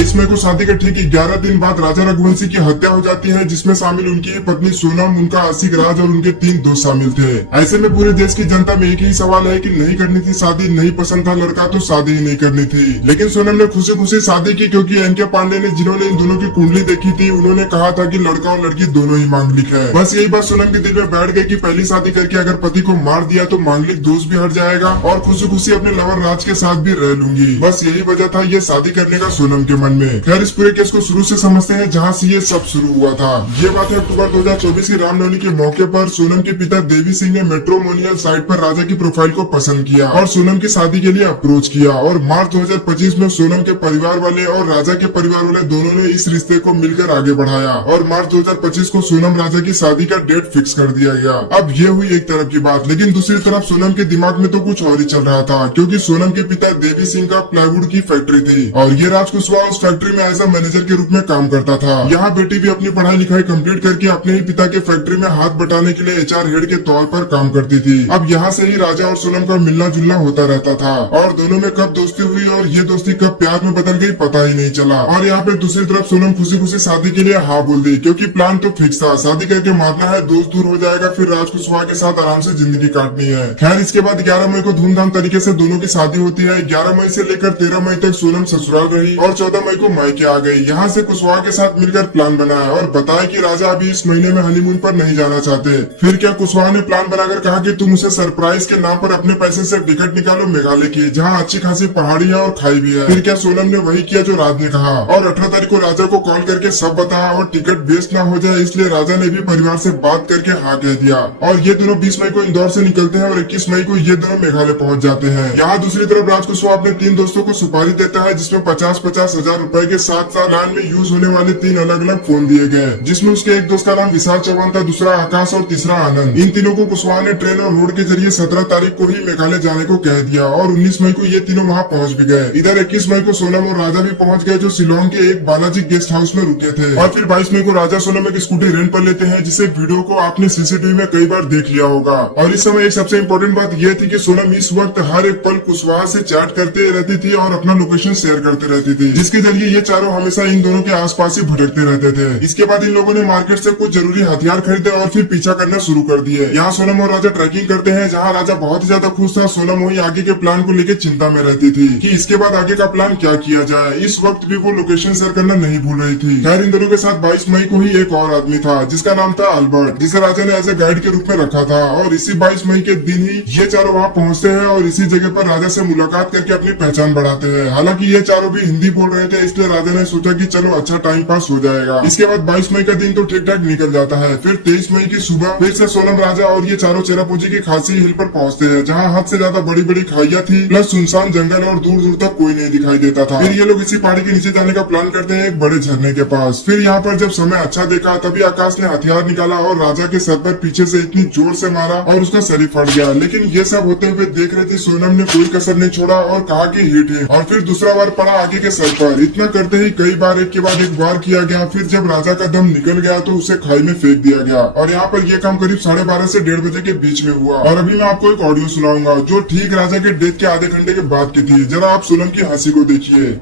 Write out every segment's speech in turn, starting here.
23 मई को शादी के ठीक 11 दिन बाद राजा रघुवंशी की हत्या हो जाती है, जिसमें शामिल उनकी पत्नी सोनम, उनका आशिक राज और उनके 3 दोस्त शामिल थे। ऐसे में पूरे देश की जनता में एक ही सवाल है कि नहीं करनी थी शादी, नहीं पसंद था लड़का तो शादी ही नहीं करनी थी। लेकिन सोनम ने खुशी खुशी शादी की, क्योंकि एनके पांडे ने, जिन्होंने इन दोनों की कुंडली देखी थी, उन्होंने कहा था कि लड़का और लड़की दोनों ही मांगलिक है। बस यही बात सोनम के दिल में बैठ गई कि पहली शादी करके अगर पति को मार दिया तो मांगलिक दोष भी हट जाएगा और खुशी खुशी अपने लवर राज के साथ भी रह लूंगी। बस यही वजह था ये शादी करने का सोनम के मन में। खैर, इस पूरे केस को शुरू से समझते हैं, जहाँ से ये सब शुरू हुआ था। ये बात है अक्टूबर 2024 की रामनवमी के मौके पर सोनम के पिता देवी सिंह ने मैट्रिमोनियल साइट पर राजा की प्रोफाइल को पसंद किया और सोनम की शादी के लिए अप्रोच किया। और मार्च 2025 में सोनम के परिवार वाले और राजा के परिवार वाले दोनों ने इस रिश्ते को मिलकर आगे बढ़ाया और मार्च 2025 को सोनम राजा की शादी का डेट फिक्स कर दिया गया। अब ये हुई एक तरफ की बात, लेकिन दूसरी तरफ सोनम के दिमाग में तो कुछ और ही चल रहा था, क्योंकि सोनम के पिता देवी सिंह का प्लाईवुड की फैक्ट्री थी और ये राज कुशवाहा उस फैक्ट्री में एज ए मैनेजर के रूप में काम करता था। यहाँ बेटी भी अपनी पढ़ाई लिखाई कंप्लीट करके अपने ही पिता के फैक्ट्री में हाथ बटाने के लिए एचआर हेड के तौर पर काम करती थी। अब यहाँ से ही राजा और सोनम का मिलना जुलना होता रहता था और दोनों में कब दोस्ती हुई और ये दोस्ती कब प्यार में बदल गई पता ही नहीं चला। और यहाँ पे दूसरी तरफ सोनम खुशी खुशी शादी के लिए हाँ बोल दी, क्योंकि प्लान तो फिक्स था, शादी करके मारना है, दोस्त दूर हो जाएगा, फिर राज कुशवाहा के साथ आराम से जिंदगी काटनी है। खैर, इसके बाद 11 मई को धूमधाम तरीके से दोनों की शादी होती है। 11 मई से लेकर 13 मई तक सोनम ससुराल रही और 14 मई को मायके आ गई। यहाँ से कुशवाहा के साथ मिलकर प्लान बनाया और बताया कि राजा अभी इस महीने में हनीमून पर नहीं जाना चाहते। फिर क्या कुशवाहा ने प्लान बनाकर कहा कि तुम उसे सरप्राइज के नाम पर अपने पैसे से टिकट निकालो मेघालय की, जहाँ अच्छी खासी पहाड़ी है और खाई भी है। फिर क्या सोनम ने वही किया जो राज ने कहा और 18 तारीख को राजा को कॉल करके सब बताया और टिकट वेस्ट ना हो जाए इसलिए राजा ने भी परिवार से बात करके हाँ कह दिया। और ये दोनों 20 मई को इंदौर से निकलते हैं और 21 मई को ये दोनों मेघालय पहुँच जाते हैं। यहाँ दूसरी तरफ राज कुशवाहा अपने 3 दोस्तों को सुपारी देता है, जिसमें 50-50 हजार रूपए के साथ साथ प्लान में यूज होने वाले 3 अलग अलग फोन दिए गए, जिसमें उसके एक दोस्त का नाम विशाल चौहान था, दूसरा आकाश और तीसरा आनंद। इन तीनों को कुशवाहा ने ट्रेन और रोड के जरिए 17 तारीख को ही मेघालय जाने को कह दिया और 19 मई को ये तीनों वहाँ पहुँच भी गए। इधर 21 मई को सोनम और राजा भी पहुँच गए, जो शिलोंग के एक बालाजी गेस्ट हाउस में रुके थे। और फिर 22 मई को राजा सोनम एक स्कूटी रेंट पर लेते हैं, जिसे वीडियो को आपने सीसीटीवी में कई बार देख लिया होगा। और इस समय एक सबसे इम्पोर्टेंट बात यह थी कि सोनम इस वक्त हर एक पल कुशवाहा से चैट करते रहती थी और अपना लोकेशन शेयर करते रहती थी, जिसके जरिए ये चारों हमेशा इन दोनों के आसपास ही भटकते रहते थे। इसके बाद इन लोगों ने मार्केट से कुछ जरूरी हथियार खरीदे और फिर पीछा करना शुरू कर दिए। यहाँ सोनम और राजा ट्रैकिंग करते हैं, जहाँ राजा बहुत ही ज्यादा खुश था। सोनम वही आगे के प्लान को लेकर चिंता में रहती थी कि इसके बाद आगे का प्लान क्या किया जाए। इस वक्त भी वो लोकेशन शेयर करना नहीं भूल रही थी। खैर, इन दोनों के साथ 22 मई को ही एक और आदमी था, जिसका नाम था अल्बर्ट, जिसे राजा ने एज ए गाइड के रूप में रखा था। और इसी 22 मई के दिन ही ये चारों वहाँ पहुँचते हैं और इसी जगह पर राजा से मुलाकात करके अपनी पहचान बढ़ाते हैं। हालांकि ये चारों भी हिंदी बोल रहे थे, इसलिए राजा ने सोचा कि चलो अच्छा टाइम पास हो जाएगा। इसके बाद 22 मई का दिन तो ठीक ठाक निकल जाता है। फिर 23 मई की सुबह फिर से सोनम, राजा और ये चारों चेरापूंजी की खासी हिल पर पहुँचते हैं, जहाँ हद से ज्यादा बड़ी बड़ी खाइया थी, प्लस सुनसान जंगल और दूर दूर तक कोई नहीं दिखाई देता था। फिर ये लोग इसी पहाड़ी के नीचे जाने का प्लान करते हैं, एक बड़े झरने के पास। फिर यहाँ पर जब समय अच्छा देखा, तभी आकाश ने हथियार निकाला और राजा के सर पर पीछे से इतनी जोर से मारा और उसका शरीर फट गया। लेकिन ये सब होते हुए देख रही थी सोनम ने कोई कसर नहीं छोड़ा और कहा कि हिट है। और फिर दूसरा वार पड़ा आगे के सर पर। इतना करते ही कई बार एक के बाद एक वार किया गया। फिर जब राजा का दम निकल गया तो उसे खाई में फेंक दिया गया। और यहाँ पर यह काम करीब 12:30 से 1:30 बजे के बीच में हुआ। और अभी मैं आपको एक ऑडियो सुनाऊंगा जो ठीक राजा के डेथ के आधे घंटे के बाद की थी। जरा आप सोनम की हंसी को देखिए।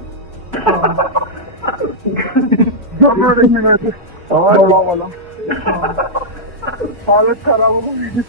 हालत खराब हो गई।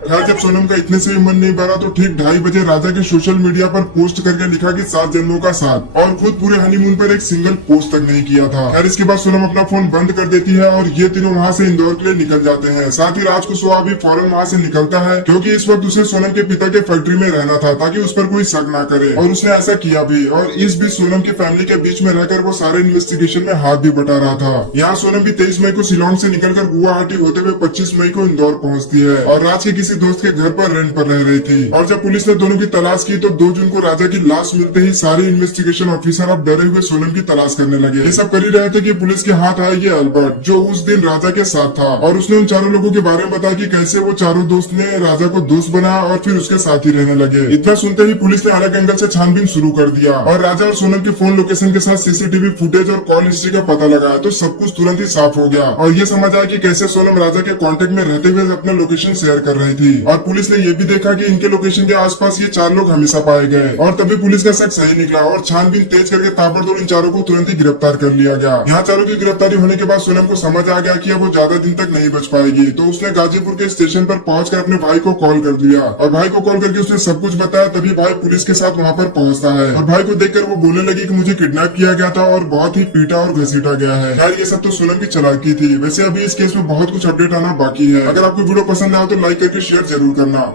खैर, जब सोनम का इतने से भी मन नहीं भरा तो ठीक 2:30 बजे राजा के सोशल मीडिया पर पोस्ट करके लिखा कि 7 जन्मों का साथ, और खुद पूरे हनीमून पर एक सिंगल पोस्ट तक नहीं किया था। खैर, इसके बाद सोनम अपना फोन बंद कर देती है और ये तीनों वहाँ से इंदौर के लिए निकल जाते हैं। साथ ही राज कुशवाहा भी फौरन वहाँ से निकलता है, क्योंकि इस वक्त उसे सोनम के पिता के फैक्ट्री में रहना था ताकि उस पर कोई शक न करे। और उसने ऐसा किया भी। और इस बीच सोनम की फैमिली के बीच में रहकर वो सारे इन्वेस्टिगेशन में हाथ भी बटा रहा था। यहाँ सोनम भी 23 मई को शिलोंग से निकलकर गुवाहाटी होते हुए 25 मई को इंदौर पहुँचती है और राज के किसी दोस्त के घर पर रेंट पर रह रही थी। और जब पुलिस ने दोनों की तलाश की तो 2 जून को राजा की लाश मिलते ही सारे इन्वेस्टिगेशन ऑफिसर अब डरे हुए सोनम की तलाश करने लगे। ये सब कर ही रहे थे कि पुलिस के हाथ आया ये अल्बर्ट, जो उस दिन राजा के साथ था। और उसने उन चारों लोगों के बारे में बताया कि कैसे वो चारों दोस्त ने राजा को दोस्त बनाया और फिर उसके साथ ही रहने लगे। इतना सुनते ही पुलिस ने अलग एंगल से छानबीन शुरू कर दिया और राजा और सोनम के फोन लोकेशन के साथ सीसीटीवी फुटेज और कॉल हिस्ट्री का पता लगाया तो सब कुछ तुरंत ही साफ हो गया। और ये समझ आया कि कैसे सोनम राजा के कांटेक्ट में रहते हुए अपना लोकेशन शेयर कर रही थी। थी। और पुलिस ने ये भी देखा कि इनके लोकेशन के आसपास ये 4 लोग हमेशा पाए गए और तभी पुलिस का शक सही निकला और छानबीन तेज करके ताबड़तोड़ इन चारों को तुरंत ही गिरफ्तार कर लिया गया। यहाँ चारों की गिरफ्तारी होने के बाद सोनम को समझ आ गया कि अब वो ज्यादा दिन तक नहीं बच पाएगी, तो उसने गाजीपुर के स्टेशन पर पहुंचकर अपने भाई को कॉल कर दिया और भाई को कॉल करके उसने सब कुछ बताया। तभी भाई पुलिस के साथ वहाँ पर पहुँचता है और भाई को देखकर वो बोलने लगी कि मुझे किडनैप किया गया था और बहुत ही पीटा और घसीटा गया है। खैर ये सब तो सोनम की चालाकी थी। वैसे अभी इस केस में बहुत कुछ अपडेट आना बाकी है। अगर आपको वीडियो पसंद आया तो लाइक करके शेयर जरूर करना।